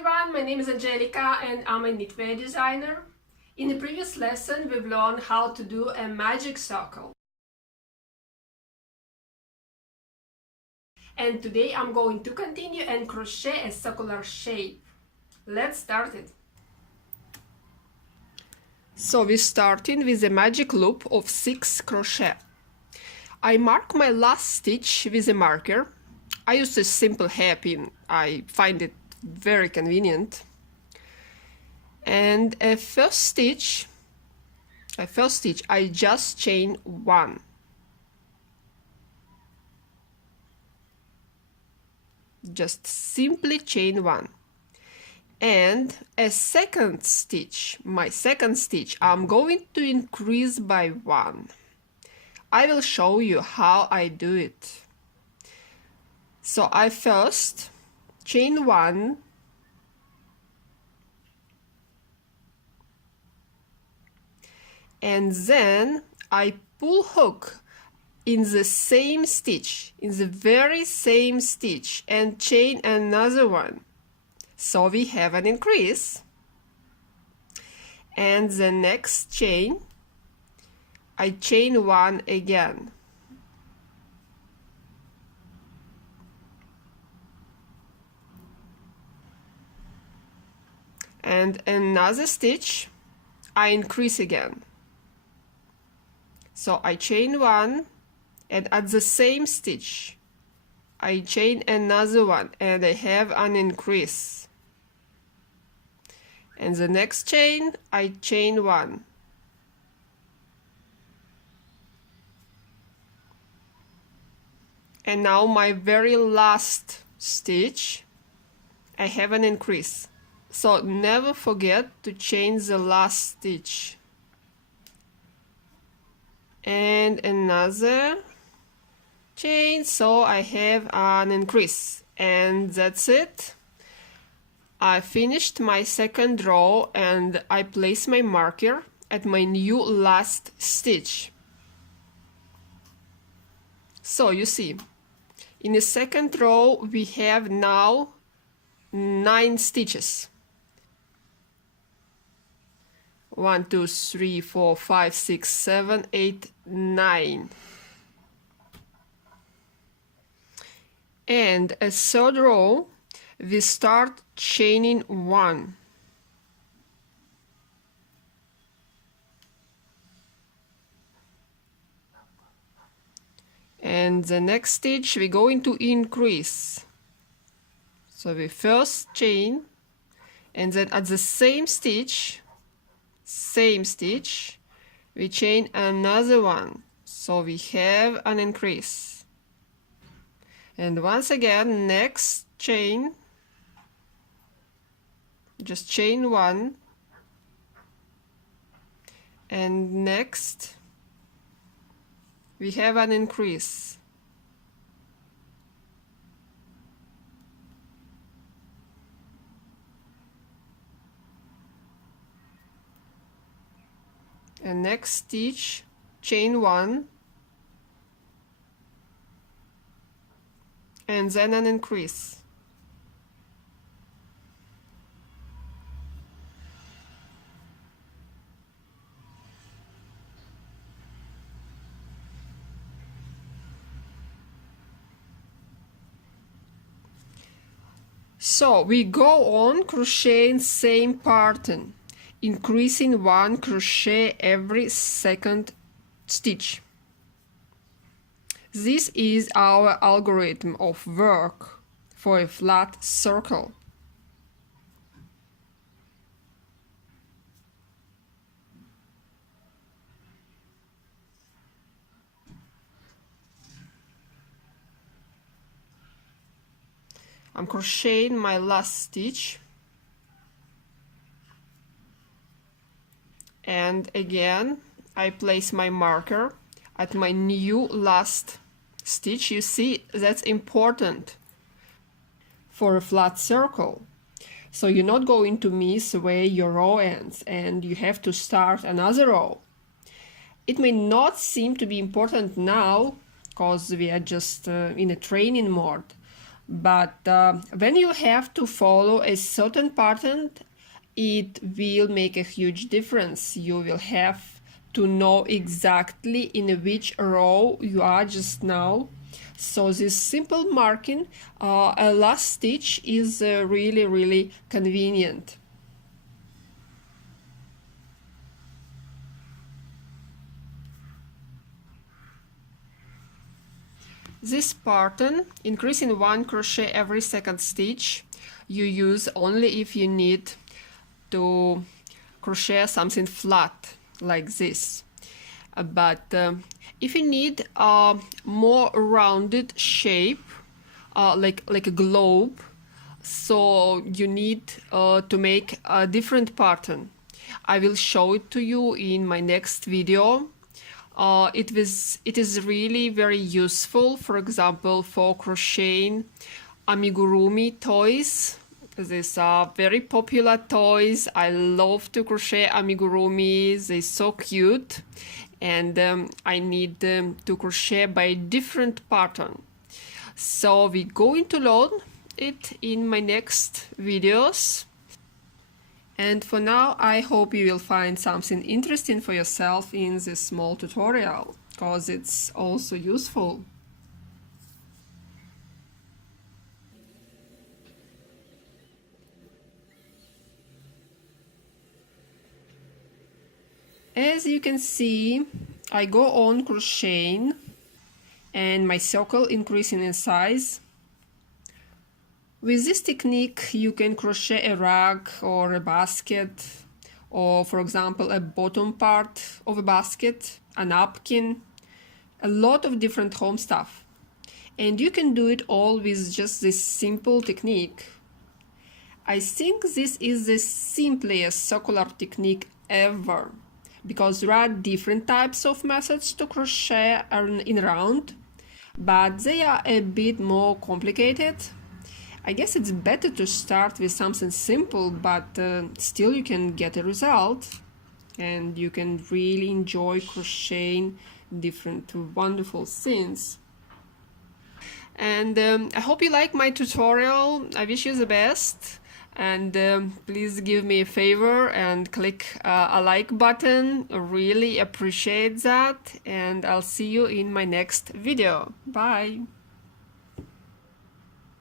everyone, my name is Angelica and I'm a knitwear designer. In the previous lesson we've learned how to do a magic circle. And today I'm going to continue and crochet a circular shape. Let's start it. So we're starting with a magic loop of 6 crochet. I mark my last stitch with a marker. I use a simple hairpin. I find it very convenient. And a first stitch I just chain 1. Just simply chain 1. And a second stitch, my second stitch, I'm going to increase by 1. I will show you how I do it. So I first chain 1, and then I pull hook in the same stitch, in the very same stitch, and chain another one. So we have an increase. And the next chain, I chain 1 again. And another stitch, I increase again. So I chain 1, and at the same stitch I chain another one, and I have an increase. And the next chain I chain 1. And now my very last stitch, I have an increase. So never forget to chain the last stitch. And another chain, so I have an increase. And that's it. I finished my second row and I place my marker at my new last stitch. So you see, in the second row we have now 9 stitches. 1, 2, 3, 4, 5, 6, 7, 8, 9. And a third row, we start chaining 1. And the next stitch we're going to increase. So we first chain, and then at the same stitch, we chain another one, so we have an increase. And once again, next chain, just chain 1, and next we have an increase. And next stitch, chain 1, and then an increase. So we go on crocheting same pattern, increasing 1 crochet every second stitch. This is our algorithm of work for a flat circle. I'm crocheting my last stitch, and again I place my marker at my new last stitch. You see, that's important for a flat circle, so you're not going to miss where your row ends and you have to start another row. It may not seem to be important now because we are just in a training mode, but when you have to follow a certain pattern, it will make a huge difference. You will have to know exactly in which row you are just now. So this simple marking a last stitch is really convenient. This pattern, increasing 1 crochet every second stitch, you use only if you need to crochet something flat like this. But if you need a more rounded shape, like a globe, so you need to make a different pattern. I will show it to you in my next video. It is really very useful, for example, for crocheting amigurumi toys. These are very popular toys. I love to crochet amigurumi. They're so cute, and I need them to crochet by different pattern. So we're going to learn it in my next videos. And for now, I hope you will find something interesting for yourself in this small tutorial, because it's also useful. As you can see, I go on crocheting and my circle increasing in size. With this technique, you can crochet a rug or a basket, or for example, a bottom part of a basket, a napkin, a lot of different home stuff. And you can do it all with just this simple technique. I think this is the simplest circular technique ever, because there are different types of methods to crochet in round, but they are a bit more complicated. I guess it's better to start with something simple, but still you can get a result, and you can really enjoy crocheting different wonderful things. And I hope you like my tutorial. I wish you the best, and please give me a favor and click a like button. I really appreciate that, and I'll see you in my next video. Bye!